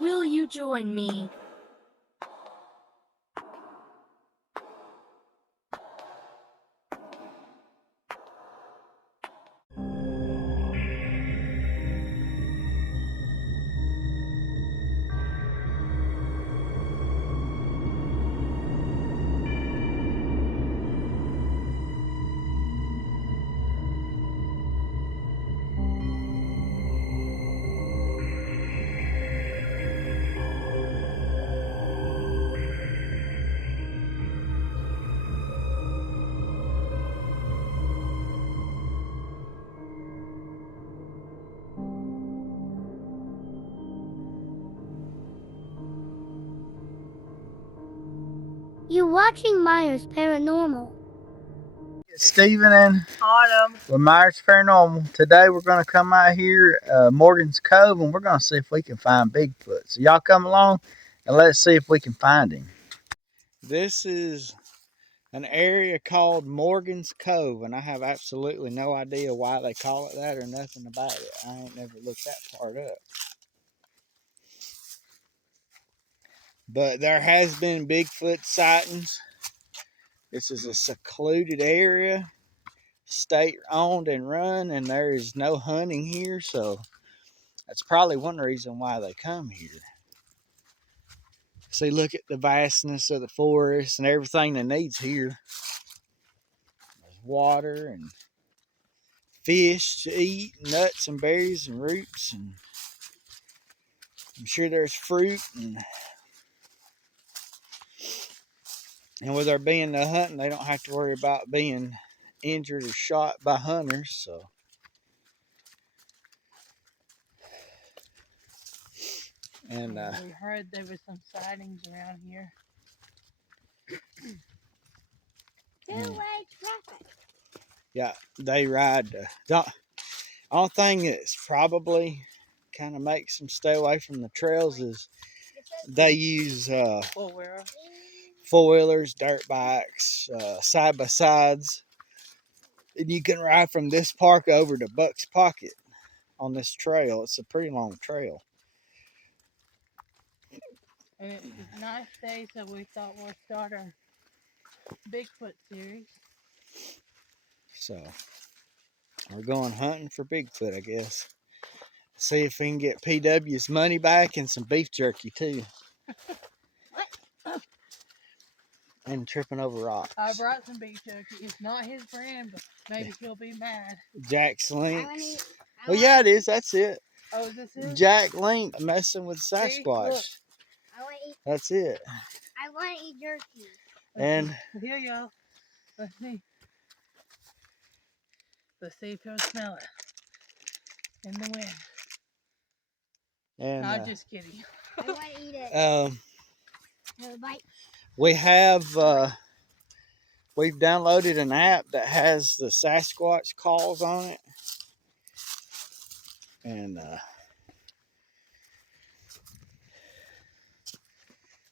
Will you join me? You're watching Myers Paranormal. Stephen and Autumn. with Myers Paranormal. Today we're going to come out here, Morgan's Cove, and we're going to see if we can find Bigfoot. So y'all come along and let's see if we can find him. This is an area called Morgan's Cove, and I have absolutely no idea why they call it that or nothing about it. I ain't never looked that part up. But there has been Bigfoot sightings. This is a secluded area, state owned and run, and there is no hunting here, so that's probably one reason why they come here. See, look at the vastness of the forest and everything that needs here. There's water and fish to eat, nuts and berries and roots, and I'm sure there's fruit. And with there being no hunting, they don't have to worry about being injured or shot by hunters. So, and we heard there was some sightings around here. Two-way traffic. Yeah, they ride. The only thing that's probably kind of makes them stay away from the trails is they use four-wheelers, dirt bikes, side-by-sides. And you can ride from this park over to Buck's Pocket on this trail. It's a pretty long trail. And it's a nice day, so we thought we'll start our Bigfoot series. So, we're going hunting for Bigfoot, I guess. See if we can get PW's money back and some beef jerky, too. And tripping over rocks. I brought some beef jerky. It's not his brand, but maybe he'll be mad. Jack's Links. Oh, yeah, it is. That's it. Oh, is this it? Jack Link messing with Sasquatch. See, look. That's it. I want to eat jerky. And here, y'all. Let's see. Let's see if he'll smell it in the wind. And I'm just kidding. I want to eat it. Have a bite. We have we've downloaded an app that has the Sasquatch calls on it, and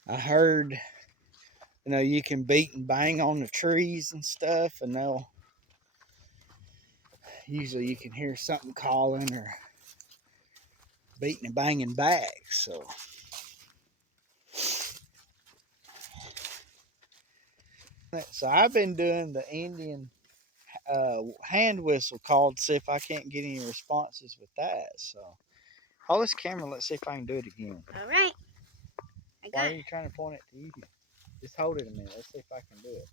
I heard, you can beat and bang on the trees and stuff, and they'll usually you can hear something calling or beating and banging back. So I've been doing the Indian hand whistle call to see if I can't get any responses with that. So hold this camera. Let's see if I can do it again. All right. Why are you trying to point it to you? Just hold it a minute. Let's see if I can do it.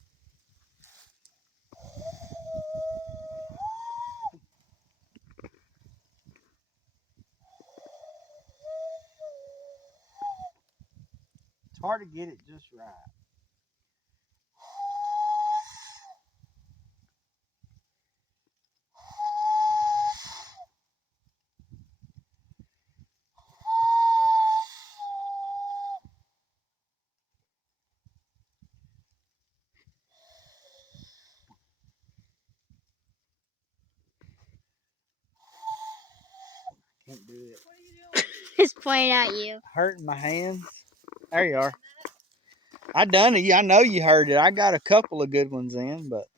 It's hard to get it just right. Can't do it. What are you doing? Just pointing at you. Hurting my hands. There you are. I done it. I know you heard it. I got a couple of good ones in, but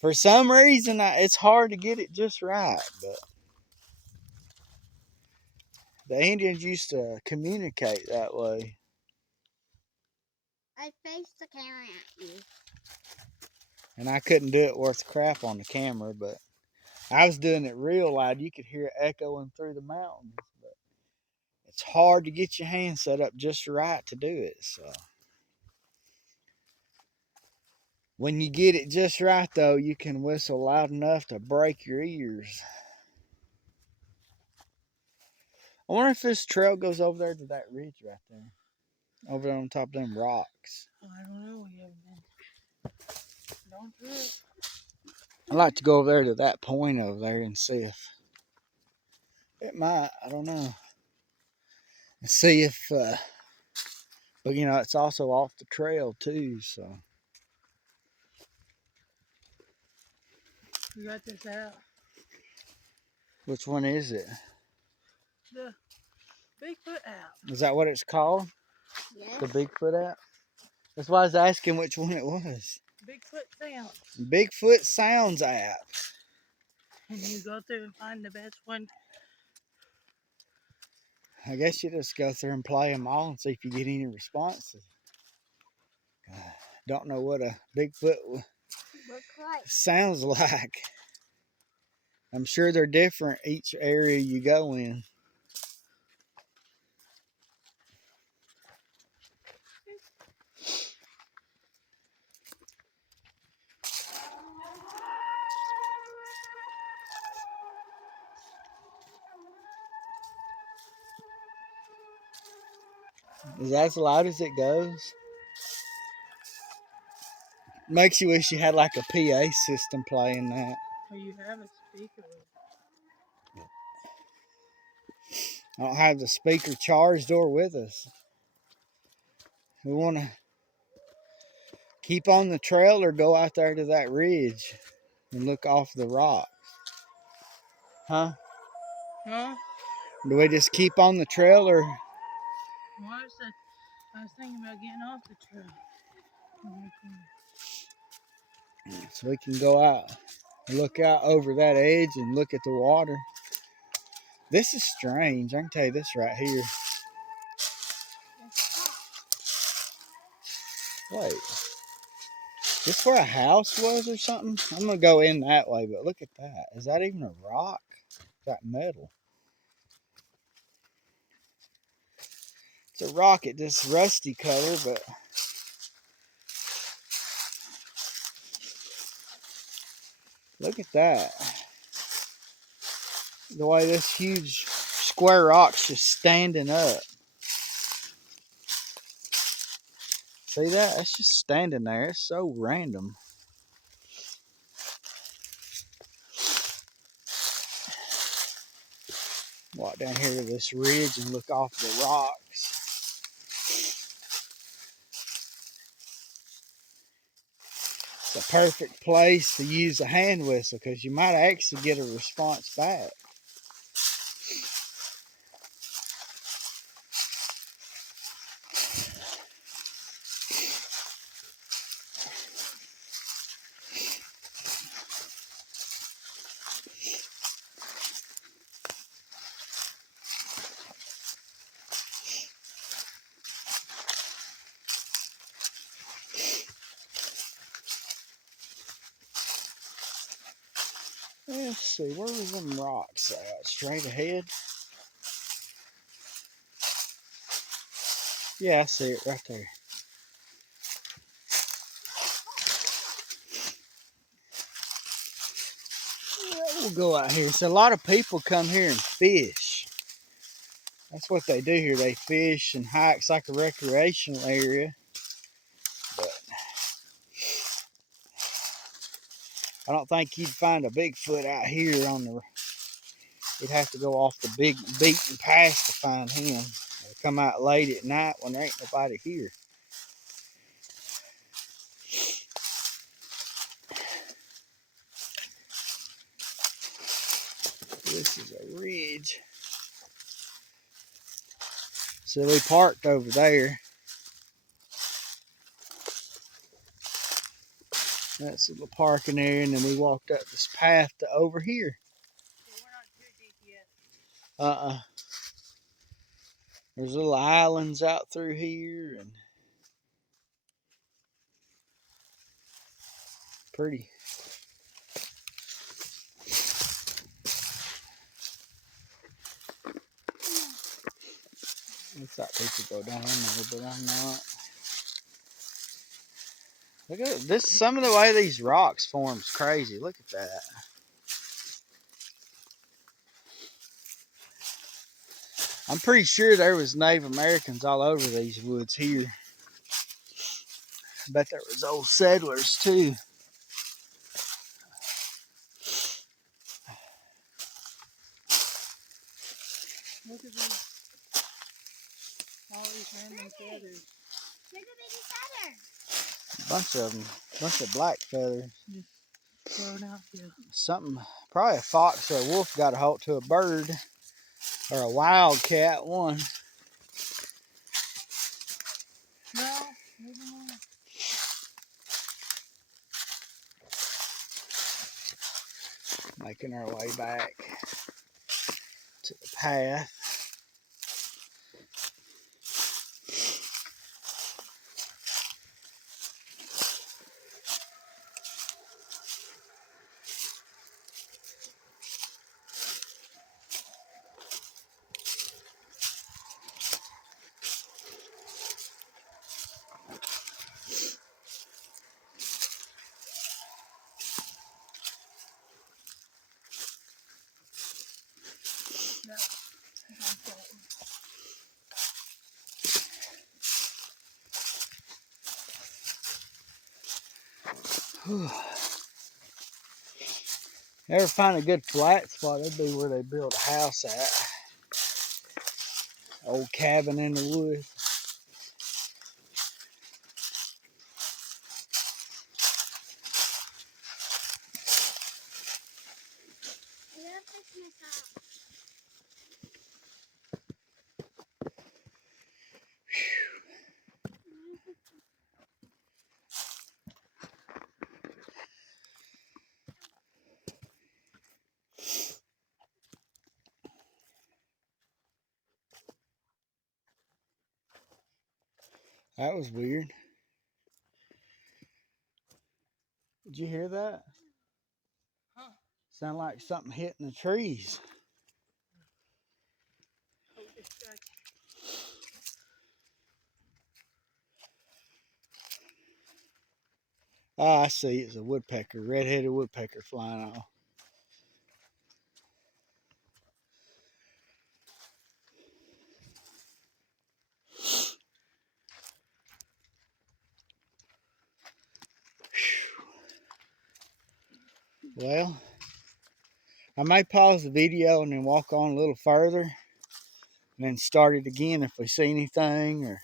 for some reason it's hard to get it just right. But The Indians used to communicate that way. I faced the camera at you. And I couldn't do it worth crap on the camera, but I was doing it real loud. You could hear it echoing through the mountains. But it's hard to get your hand set up just right to do it. So when you get it just right, though, you can whistle loud enough to break your ears. I wonder if this trail goes over there to that ridge right there. Over there on top of them rocks. I don't know. We haven't been. Don't trip. I'd like to go over there to that point over there and see if it might. I don't know. And see if, but you know, it's also off the trail too, so. We got this out. Which one is it? The Bigfoot app. Is that what it's called? Yes. The Bigfoot app? That's why I was asking which one it was. Bigfoot sounds. Bigfoot Sounds app. And you go through and find the best one. I guess you just go through and play them all and see if you get any responses. Don't know what a Bigfoot Look like. sounds like. I'm sure they're different each area you go in. Is that as loud as it goes? Makes you wish you had like a PA system playing that. Or you have a speaker. I don't have the speaker charged or with us. We want to keep on the trail or go out there to that ridge and look off the rocks. Huh? Huh? Do we just keep on the trail or? Well, I was thinking about getting off the trail. So we can go out and look out over that edge and look at the water. This is strange. I can tell you this right here. Wait. This where a house was or something? I'm going to go in that way, but look at that. Is that even a rock? Is that metal? It's a rock at this rusty color, but look at that. The way this huge square rock's just standing up. See that? It's just standing there. It's so random. Walk down here to this ridge and look off the rocks. It's a perfect place to use a hand whistle because you might actually get a response back. Let's see, where was them rocks at? Straight ahead? Yeah, I see it right there. Yeah, we'll go out here. So a lot of people come here and fish. That's what they do here. They fish and hike. It's like a recreational area. But I don't think you'd find a Bigfoot out here on the. You'd have to go off the big beaten path to find him. Or come out late at night when there ain't nobody here. This is a ridge. So we parked over there. That's the parking area, and then we walked up this path to over here. So we're not too deep yet. There's little islands out through here and pretty. Looks like people go down there, but I'm not. Look at this. Some of the way these rocks form is crazy. Look at that. I'm pretty sure there was Native Americans all over these woods here. I bet there was old settlers too. Look at these. All these random feathers. Look at baby feather. A bunch of them. A bunch of black feathers. Just thrown out here. Something, probably a fox or a wolf got a hold to a bird. Or a wildcat one. No, leave them alone. Making our way back to the path. Ever find a good flat spot, that'd be where they built a house at. Old cabin in the woods. That was weird. Did you hear that? Huh? Sound like something hitting the trees. Oh, it's good. Oh, I see. It's a woodpecker, red-headed woodpecker flying off. Well, I may pause the video and then walk on a little further and then start it again if we see anything or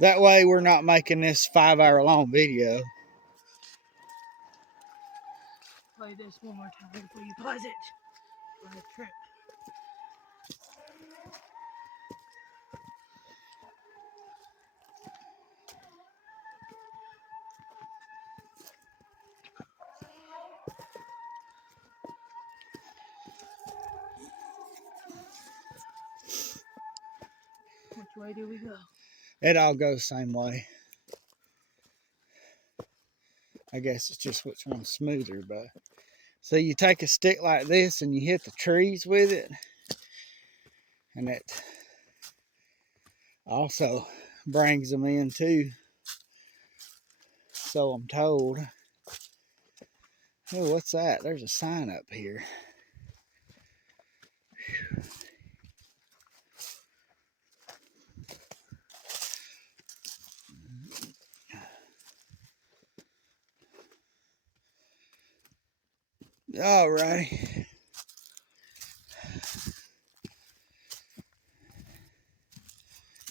that way we're not making this 5-hour long video. Play this one more time before you pause it. For a trip. Which way do we go? It all goes the same way. I guess it's just which one's smoother, but so you take a stick like this and you hit the trees with it, and it also brings them in too, so I'm told. Oh, what's that? There's a sign up here. All right.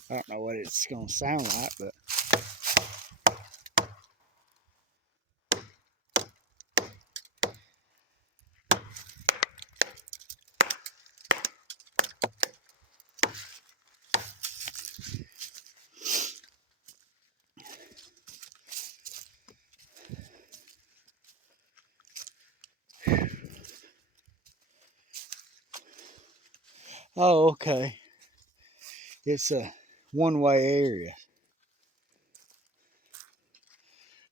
I don't know what it's going to sound like, but Oh, okay. It's a one-way area.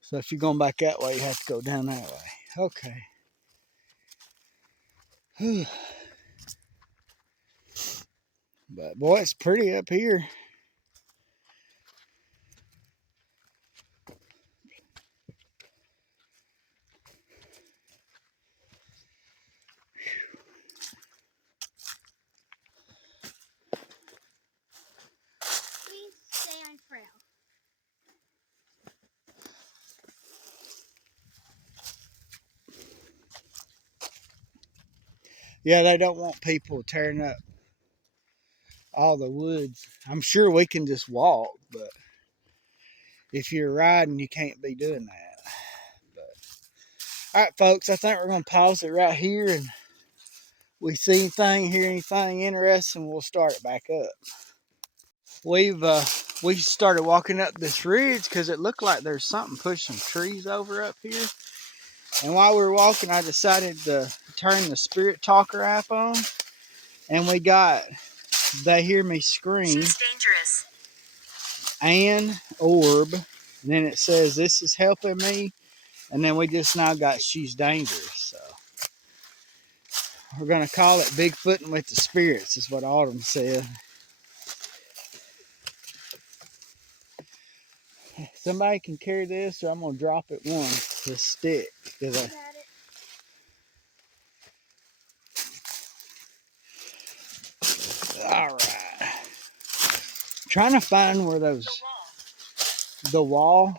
So if you're going back that way, you have to go down that way. Okay. Whew. But boy, it's pretty up here. Please stay on trail. Yeah, they don't want people tearing up all the woods. I'm sure we can just walk, but if you're riding, you can't be doing that. But all right, folks, I think we're going to pause it right here, and we see anything, hear anything interesting, we'll start it back up. We started walking up this ridge because it looked like there's something pushing trees over up here. And while we were walking, I decided to turn the Spirit Talker app on, and we got They Hear Me Scream. She's dangerous. And Orb. And then it says, this is helping me. And then we just now got She's Dangerous. So we're going to call it Bigfooting with the Spirits, is what Autumn said. Somebody can carry this, or I'm going to drop it this stick. All right. Trying to find where the wall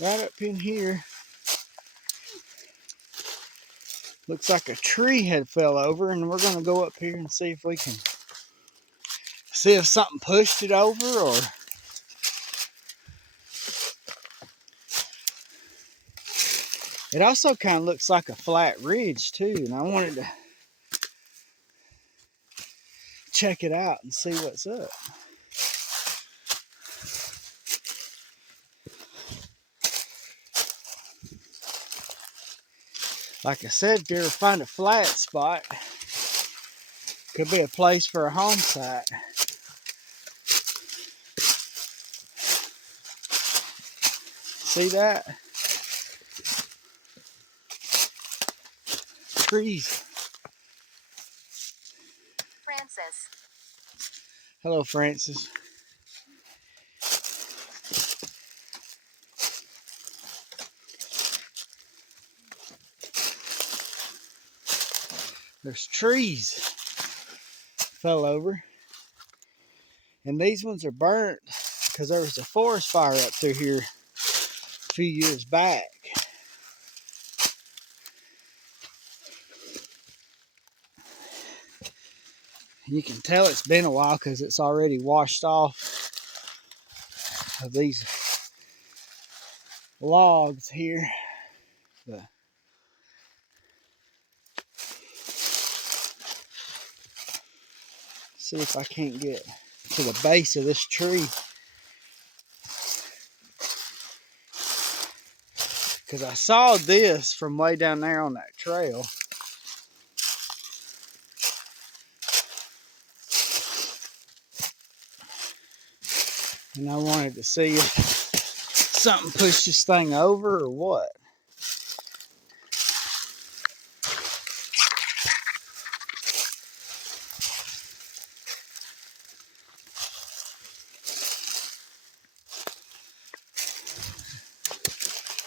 right up in here. Looks like a tree had fell over, and we're going to go up here and see if we can see if something pushed it over, or it also kind of looks like a flat ridge too, and I wanted to check it out and see what's up. Like I said, if you ever find a flat spot, could be a place for a home site. See that? Trees. Francis. Hello, Francis. There's trees fell over, and these ones are burnt because there was a forest fire up through here a few years back. You can tell it's been a while because it's already washed off of these logs here. But see if I can't get to the base of this tree, because I saw this from way down there on that trail. And I wanted to see if something pushed this thing over or what.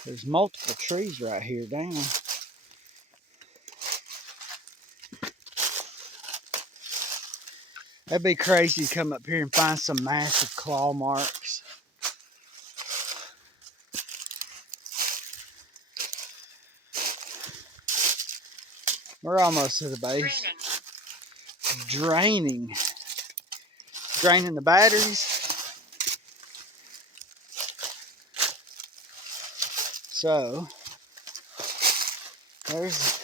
There's multiple trees right here down. That'd be crazy to come up here and find some massive claw marks. We're almost to the base. Draining the batteries. So there's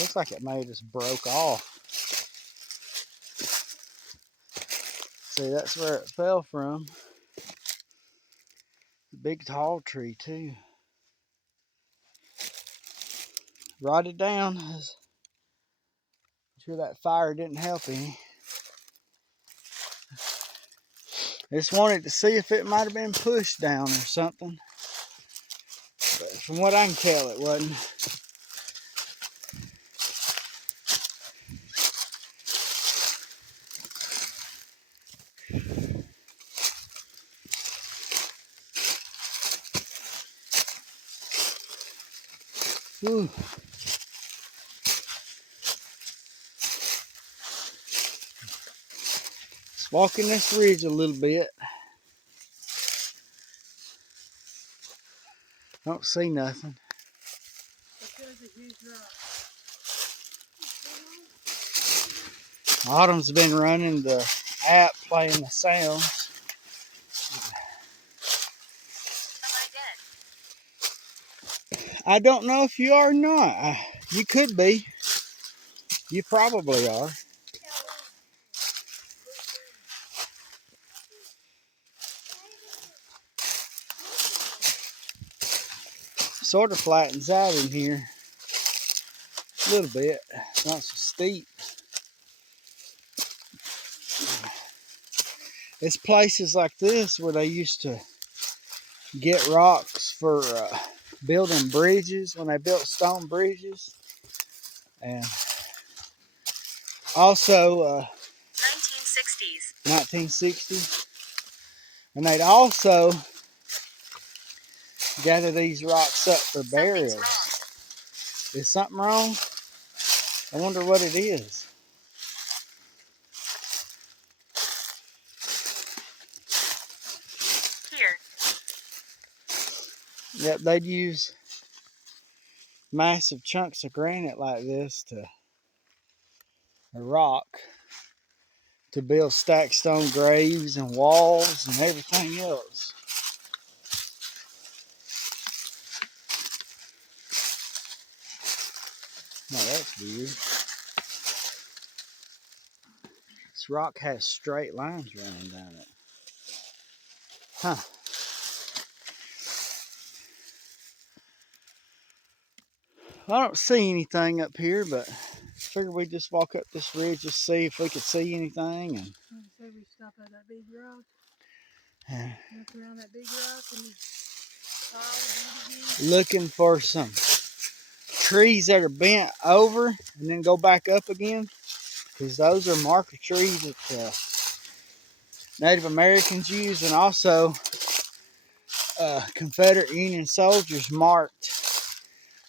looks like it may have just broke off. See, that's where it fell from. Big tall tree too. rotted down. I'm sure that fire didn't help any. I just wanted to see if it might have been pushed down or something. But from what I can tell, it wasn't. Whew. Just walking this ridge a little bit. Don't see nothing. Autumn's been running the app playing the sounds. I don't know if you are or not. You could be. You probably are. Sort of flattens out in here a little bit. It's not so steep. It's places like this where they used to get rocks for building bridges, when they built stone bridges. And also 1960s. And they'd also gather these rocks up for burials. Is something wrong? I wonder what it is. Here. Yep, they'd use massive chunks of granite like this to a rock to build stacked stone graves and walls and everything else. Oh, that's weird. This rock has straight lines running down it. Huh. I don't see anything up here, but I figured we'd just walk up this ridge just see if we could see anything. And say we stop at that big rock. Yeah. Look around that big rock and Looking for some trees that are bent over and then go back up again, because those are marker trees that Native Americans use, and also Confederate Union soldiers marked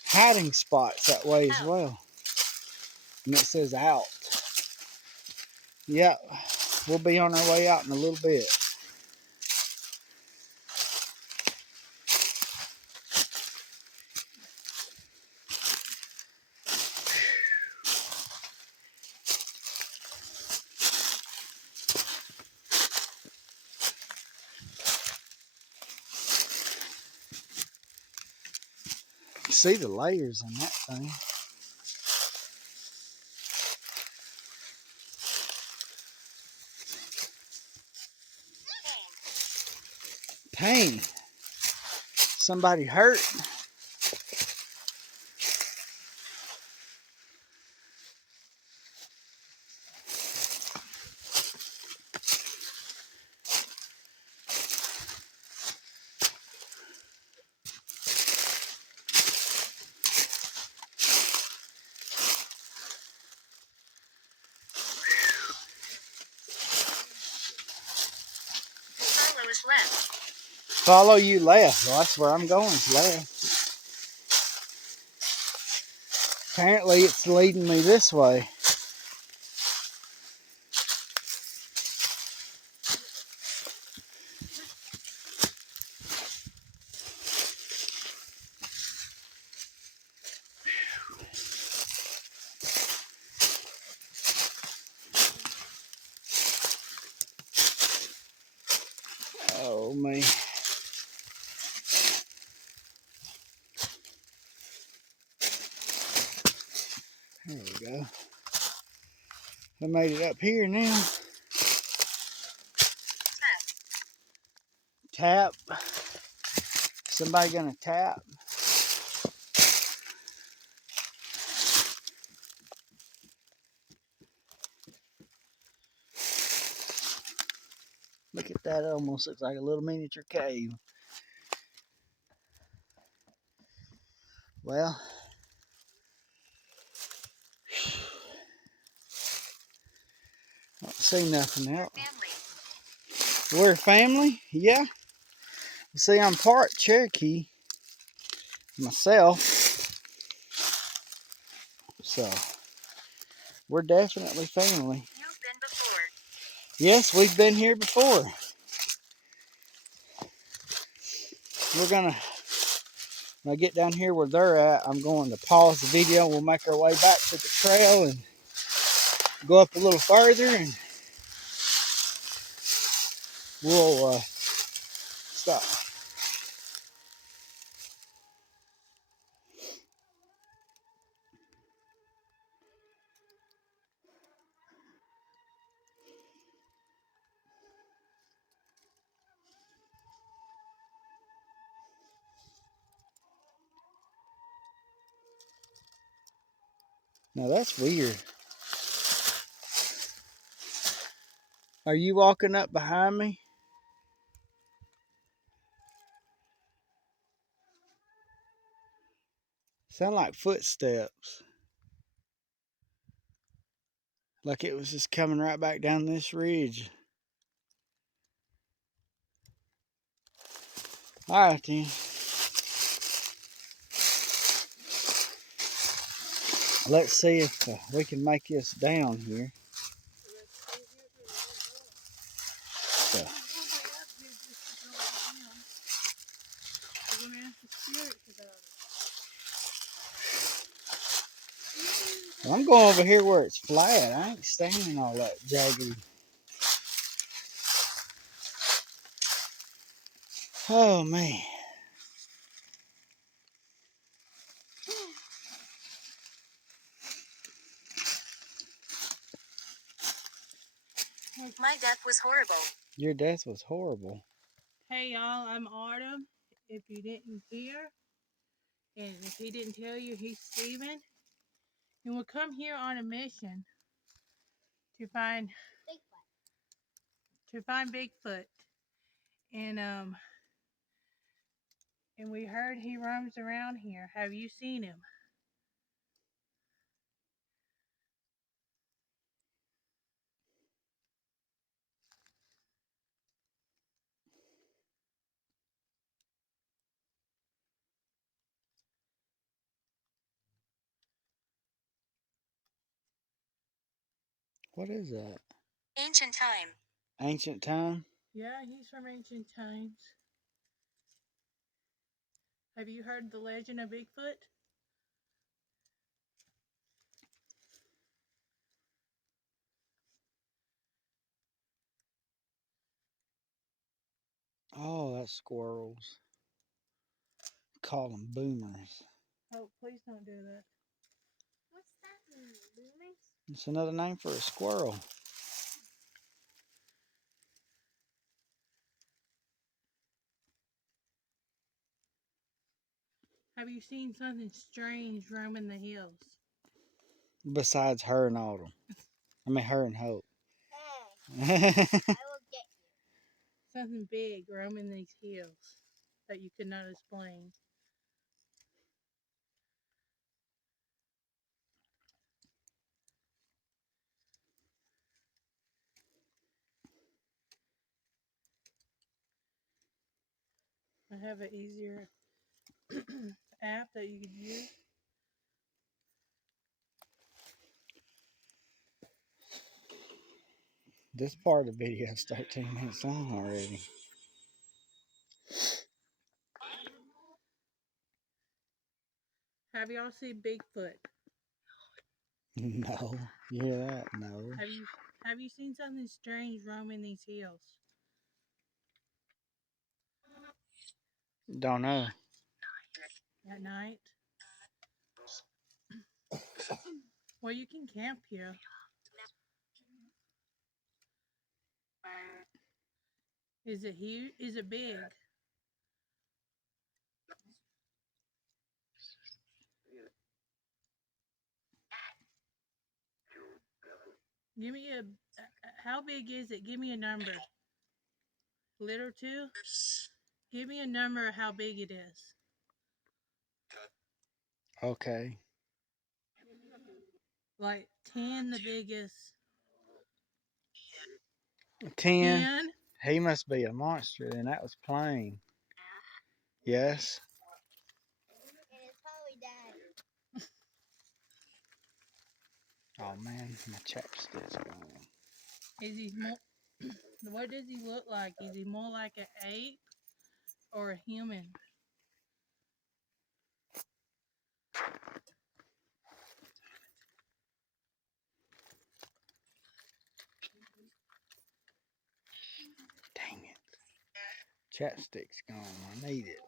hiding spots that way as well. And it says out. Yep, we'll be on our way out in a little bit. See the layers in that thing. Pain. Somebody hurt. Left. Follow you left. Well, that's where I'm going, left. Apparently it's leading me this way. Oh, me. There we go. I made it up here now. Tap. Somebody gonna tap? Look at that, it almost looks like a little miniature cave. Well, I don't see nothing else. We're family? Yeah. See, I'm part Cherokee myself, so we're definitely family. You've been before. Yes, we've been here before. We're gonna, when I get down here where they're at, I'm going to pause the video. We'll make our way back to the trail and go up a little further, and we'll stop. Now that's weird. Are you walking up behind me? Sound like footsteps. Like it was just coming right back down this ridge. Alright then. Let's see if we can make this down here. So. I'm going over here where it's flat. I ain't standing all that jaggedy. Oh man. My death was horrible. Your death was horrible. Hey y'all, I'm Autumn. If you didn't hear, and if he didn't tell you, he's Steven. And we'll come here on a mission to find Bigfoot. And and we heard he roams around here. Have you seen him? What is that? Ancient time. Ancient time? Yeah, he's from ancient times. Have you heard the legend of Bigfoot? Oh, that's squirrels. Call them boomers. Oh, please don't do that. What's that mean, boomers? It's another name for a squirrel. Have you seen something strange roaming the hills? Besides her and Autumn. I mean, her and Hope. Hey, I will get you. Something big roaming these hills that you could not explain. I have an easier app that you could use. This part of the video is 13 minutes long already. Have y'all seen Bigfoot? No. You hear that? No. Have you seen something strange roaming these hills? Don't know. At night? Well, you can camp here. Is it huge? Is it big? Give me a. How big is it? Give me a number. little too. Give me a number of how big it is. Okay. Like 10, the biggest. 10. 10. He must be a monster, and that was plain. Yes. And it's probably Dad. Oh man, my chapstick's gone. Is he more? What does he look like? Is he more like an ape or a human? Dang it. Chapstick's gone. I need it.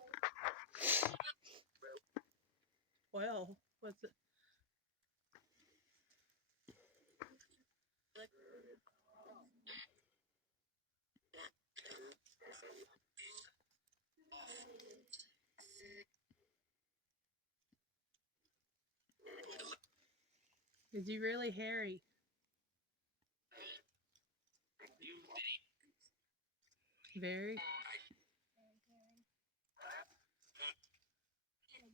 Well, what's it? Is he really hairy? Very. My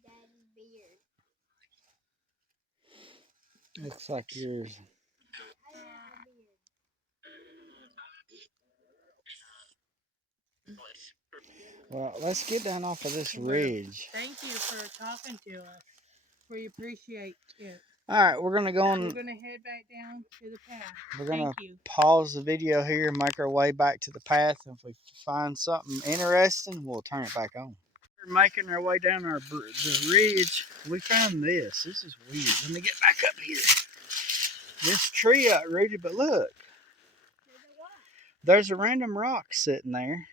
dad's beard. Looks like yours. I don't have a beard. Well, let's get down off of this Well, ridge. thank you for talking to us. We appreciate it. All right, we're gonna go We're on. gonna head back down to the path. We're gonna Thank you. pause the video here and make our way back to the path. If we find something interesting, we'll turn it back on. We're making our way down the ridge. We found this. This is weird. Let me get back up here. This tree uprooted, but look, there's a random rock sitting there,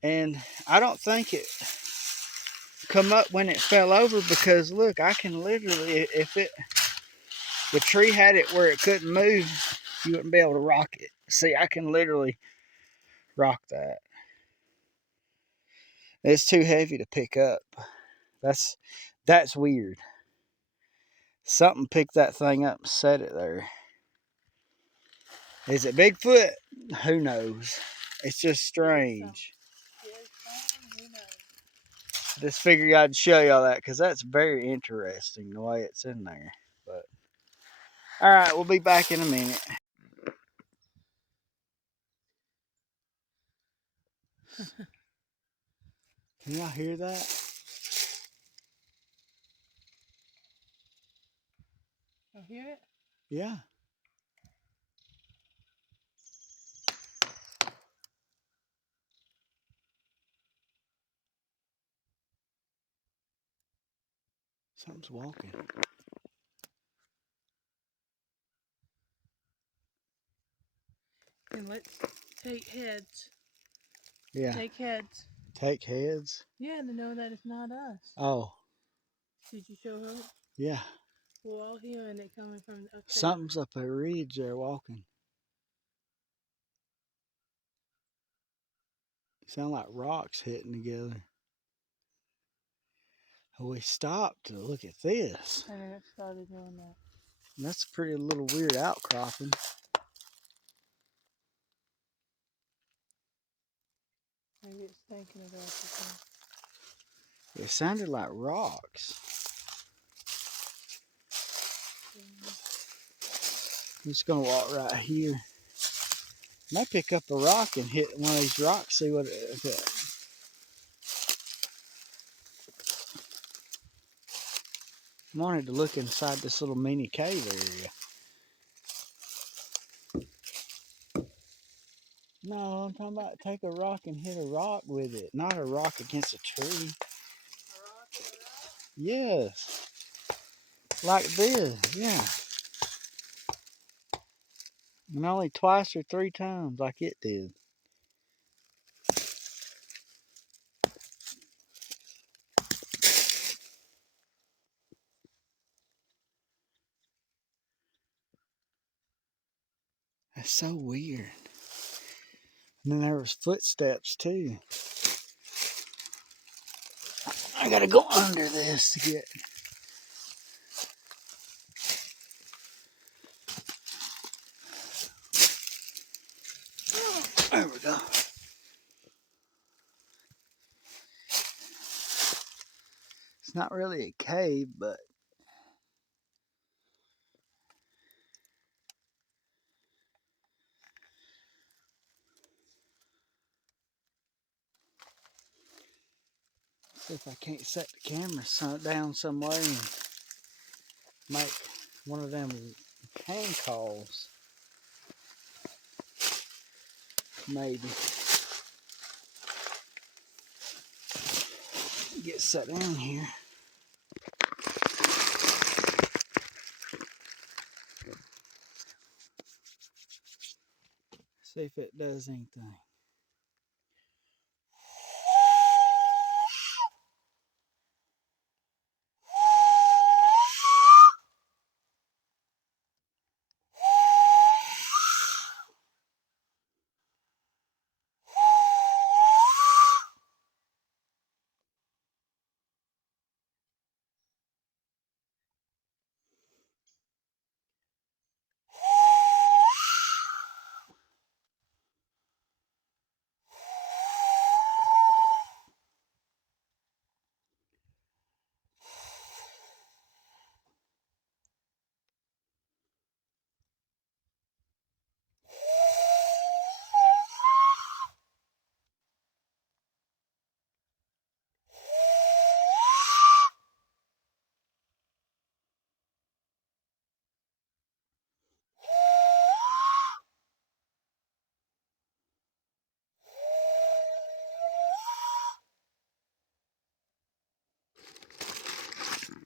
and I don't think it come up when it fell over, because look, I can literally, if the tree had it where it couldn't move, you wouldn't be able to rock it. See, I can literally rock that. It's too heavy to pick up. That's weird. Something picked that thing up and set it there. Is it Bigfoot? Who knows? It's just strange. Just figured I'd show y'all that because that's very interesting the way it's in there. But all right, we'll be back in a minute. Can y'all hear that? You hear it? Yeah. Something's walking. And let's take heads. Yeah. Take heads. Take heads. Yeah, to know that it's not us. Oh. Did you show her? Yeah. We're all hearing it coming from up there. Something's up a ridge there walking. Sound like rocks hitting together. We stopped to look at this. And then it started doing that. That's a pretty little weird outcropping. Maybe it's thinking of us again. It sounded like rocks. I'm just gonna walk right here. Might pick up a rock and hit one of these rocks, see what it. I wanted to look inside this little mini cave area. No, I'm talking about take a rock and hit a rock with it, not a rock against a tree. A rock and a rock? Yes. Like this, yeah. And only twice or three times like it did. That's so weird. And then there was footsteps too. I gotta go under this to get. There we go. It's not really a cave, but see if I can't set the camera down some way and make one of them hand calls. Maybe. Get set down here. See if it does anything.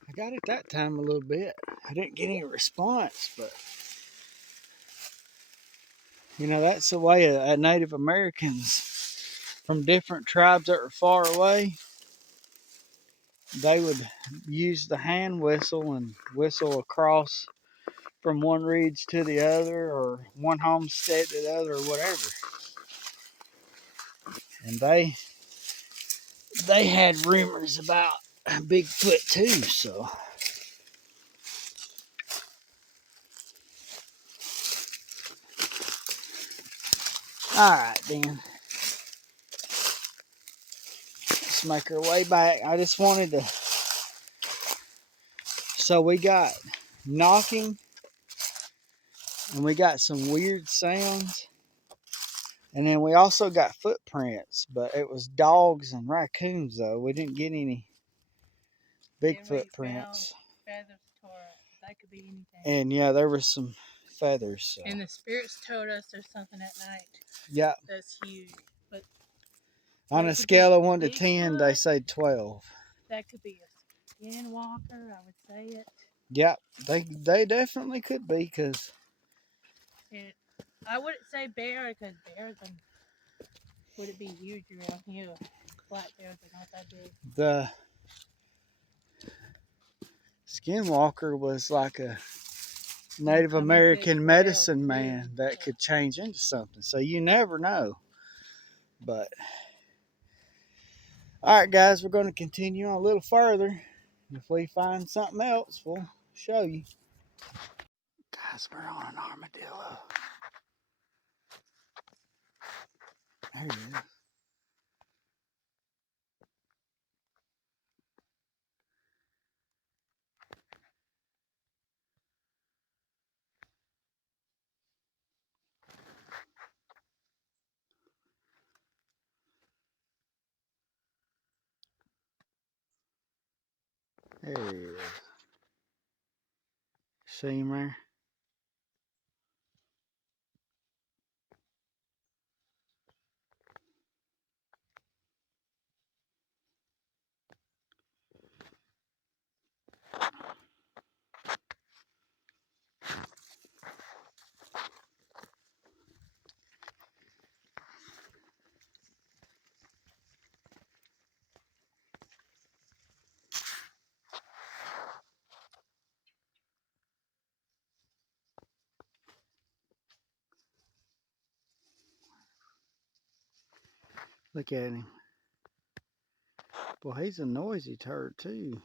I got it that time a little bit. I didn't get any response, but you know, that's the way Native Americans from different tribes that were far away, they would use the hand whistle and whistle across from one ridge to the other or one homestead to the other or whatever. And they had rumors about Bigfoot too, so. All right, then. Let's make our way back. I just wanted to. So we got knocking, and we got some weird sounds, and then we also got footprints, but it was dogs and raccoons though. We didn't get any big footprints. Feathers tore up. That could be anything. And yeah, there was some feathers. So. And the spirits told us there's something at night. Yeah. That's huge. But on a scale of 1 to 10, they say 12. That could be a skinwalker, I would say it. Yeah, they definitely could be, because I wouldn't say bear, because bears would it be huge around here? Black bears are not that big. The skinwalker was like a Native American medicine man that could change into something. So you never know. But all right, guys, we're going to continue on a little further. If we find something else, we'll show you. Guys, we're on an armadillo. There he is. There he is. See him there? Look at him. Well, he's a noisy turd too.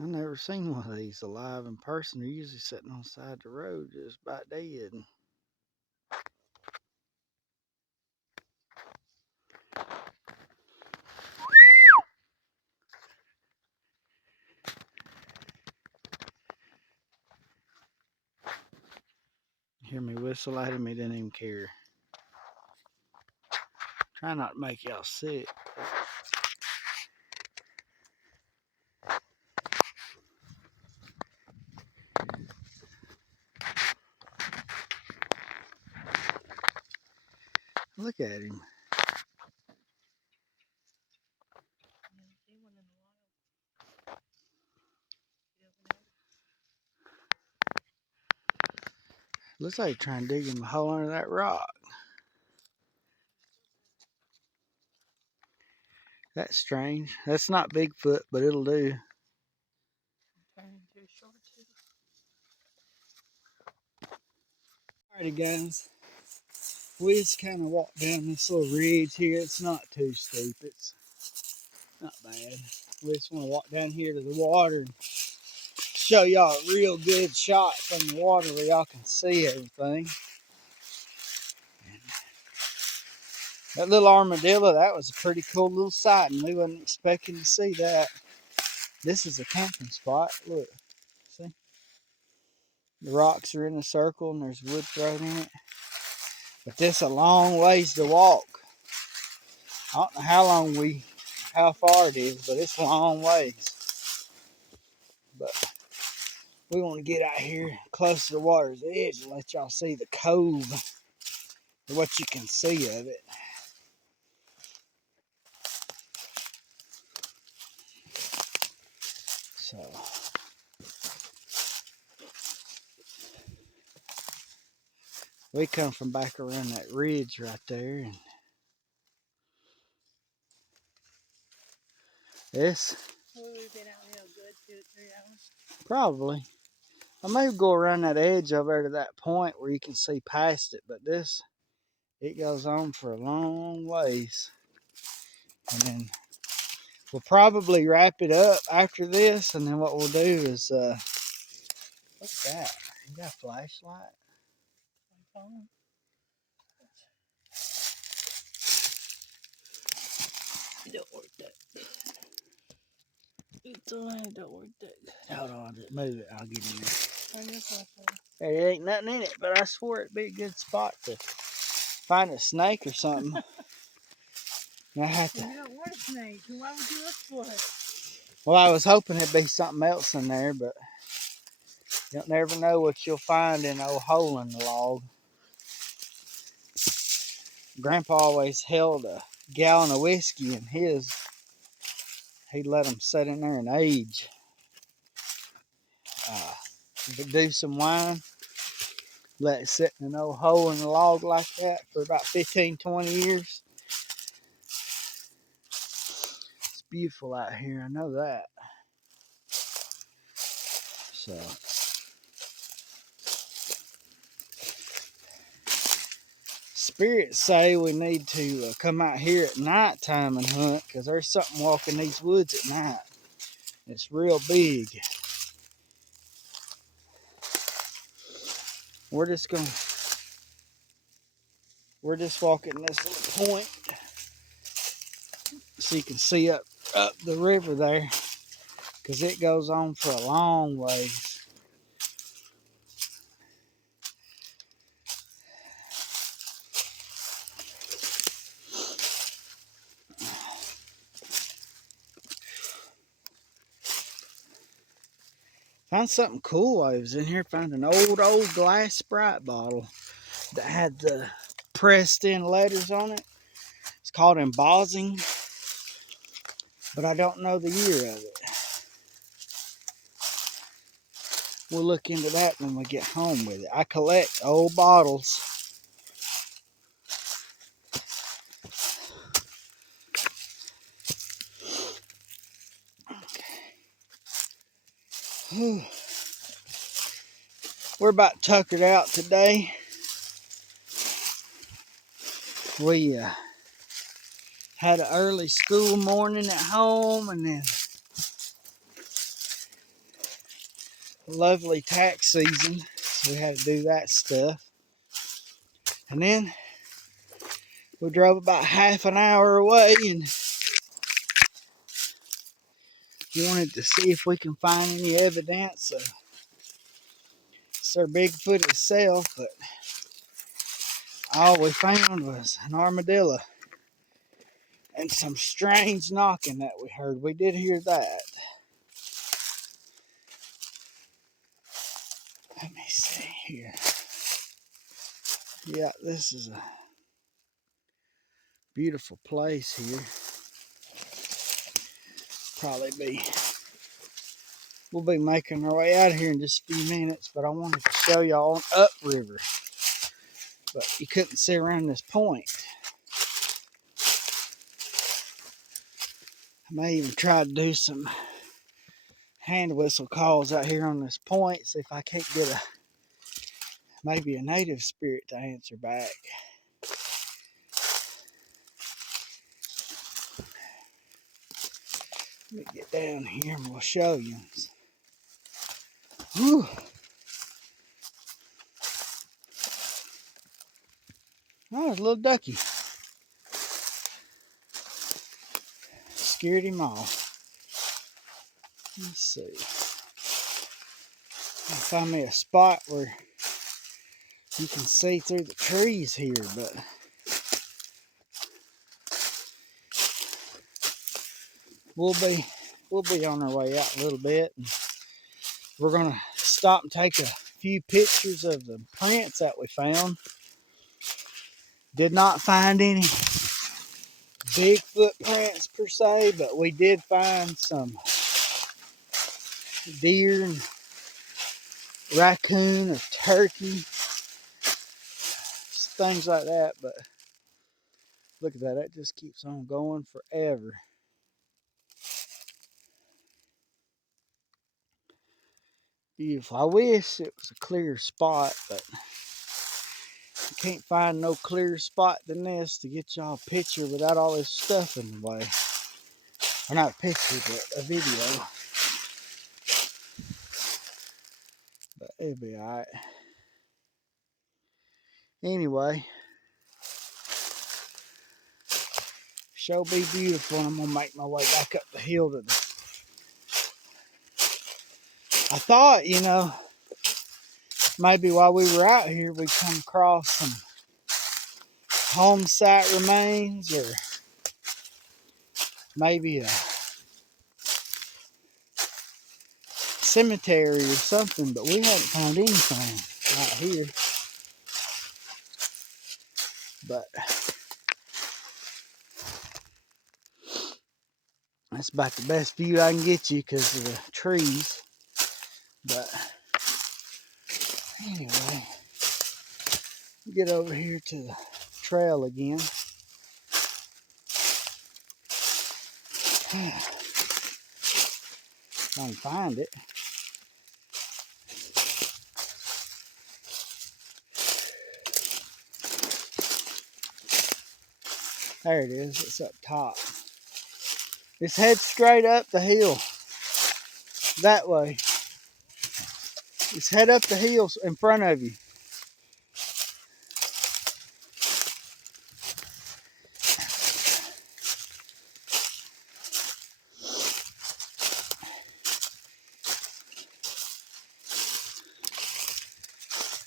I've never seen one of these alive in person. They're usually sitting on the side of the road just about dead. Hear me whistle at him, he didn't even care. Try not to make y'all sick. Look at him. Looks like he's trying to dig him a hole under that rock. That's strange. That's not Bigfoot, but it'll do. Alrighty guys, we just kind of walked down this little ridge here. It's not too steep, it's not bad. We just want to walk down here to the water and show y'all a real good shot from the water where y'all can see everything. That little armadillo, that was a pretty cool little sighting. We wasn't expecting to see that. This is a camping spot. Look, see? The rocks are in a circle and there's wood thrown in it. But this is a long ways to walk. I don't know how far it is, but it's a long ways. But we want to get out here close to the water's edge and let y'all see the cove, what you can see of it. So we come from back around that ridge right there, and this We've been out here a good 2 or 3 hours. probably. I may go around that edge over there to that point where you can see past it, but this, it goes on for a long ways. And then we'll probably wrap it up after this, and then what we'll do is, what's that? You got a flashlight? Phone. It don't work that. It's all right, it don't work that good. Hold on, just move it. I'll get in there. Turn this left over. There ain't nothing in it, but I swore it'd be a good spot to find a snake or something. I have to. You don't want a snake, so why would you look for it? Well, I was hoping it'd be something else in there, but you'll never know what you'll find in an old hole in the log. Grandpa always held a gallon of whiskey in his. He'd let them sit in there and age. Do some wine, let it sit in an old hole in the log like that for about 15, 20 years. It's beautiful out here, I know that. So, spirits say we need to come out here at nighttime and hunt, because there's something walking these woods at night. It's real big. We're just walking this little point so you can see up the river there, because it goes on for a long ways. Found something cool while I was in here. Found an old glass Sprite bottle that had the pressed in letters on it. It's called embossing, but I don't know the year of it. We'll look into that when we get home with it. I collect old bottles. Okay. We're about tuckered out today. We had an early school morning at home, and then lovely tax season, so we had to do that stuff. And then we drove about half an hour away and wanted to see if we can find any evidence of Sir Bigfoot itself, but all we found was an armadillo and some strange knocking that we heard. We did hear that. Let me see here. Yeah, this is a beautiful place here. We'll be making our way out of here in just a few minutes, but I wanted to show y'all on upriver. But you couldn't see around this point. I may even try to do some hand whistle calls out here on this point, see if I can't get maybe a native spirit to answer back. Let me get down here and we'll show you. Whew. Oh, there's a little ducky. Scared him off. Let's see. I'll find me a spot where you can see through the trees here, but we'll be on our way out a little bit. And we're gonna stop and take a few pictures of the prints that we found. Did not find any big footprints per se, but we did find some deer and raccoon or turkey, things like that. But look at that, it just keeps on going forever. Beautiful. I wish it was a clear spot, but you can't find no clearer spot than this to get y'all a picture without all this stuff in the way. Or not a picture, but a video. But it'll be alright. Anyway, show be beautiful, and I'm gonna make my way back up the hill to the. I thought, maybe while we were out here, we'd come across some home site remains or maybe a cemetery or something, but we haven't found anything out here. But that's about the best view I can get you because of the trees. But anyway, get over here to the trail again. I can find it. There it is. It's up top. Just head straight up the hill. That way. Just head up the hill in front of you.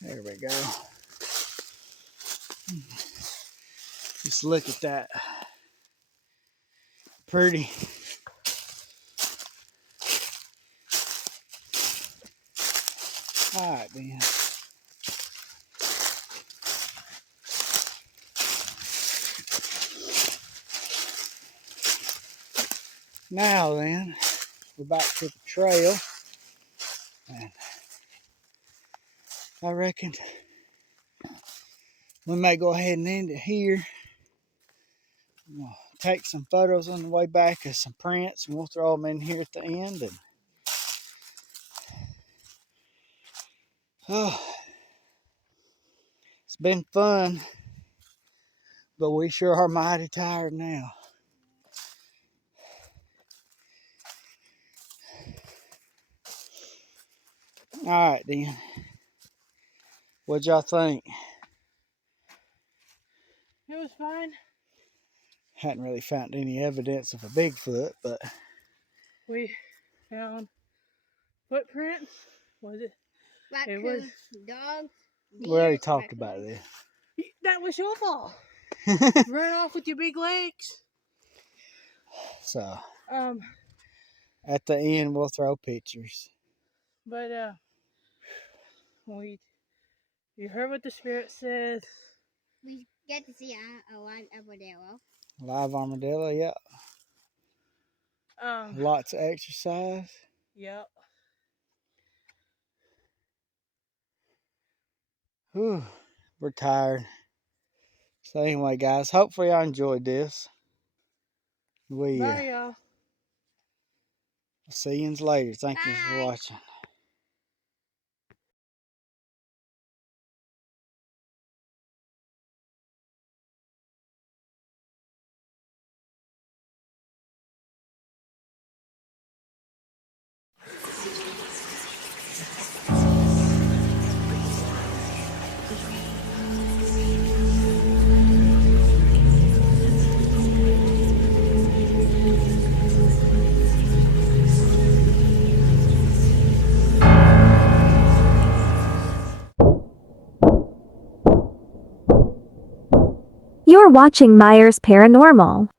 There we go. Just look at that. Pretty. Alright then. Now then, we're back to the trail. And I reckon we may go ahead and end it here. We'll take some photos on the way back of some prints, and we'll throw them in here at the end. And it's been fun, but we sure are mighty tired now. All right, then. What'd y'all think? It was fun. Hadn't really found any evidence of a Bigfoot, but We found footprints. Was it? It was. Raccoons, dogs, we already deer, talked about raccoons. this. That was your fault. Run off with your big legs. So, Um, at the end, we'll throw pictures. but you heard what the spirit said. We get to see a live armadillo. Live armadillo, yeah. Lots of exercise. Yep. Whew, we're tired. So anyway, guys, hopefully y'all enjoyed this. We Bye, y'all. see you later. Thank you for Bye. watching. You're watching Myers Paranormal.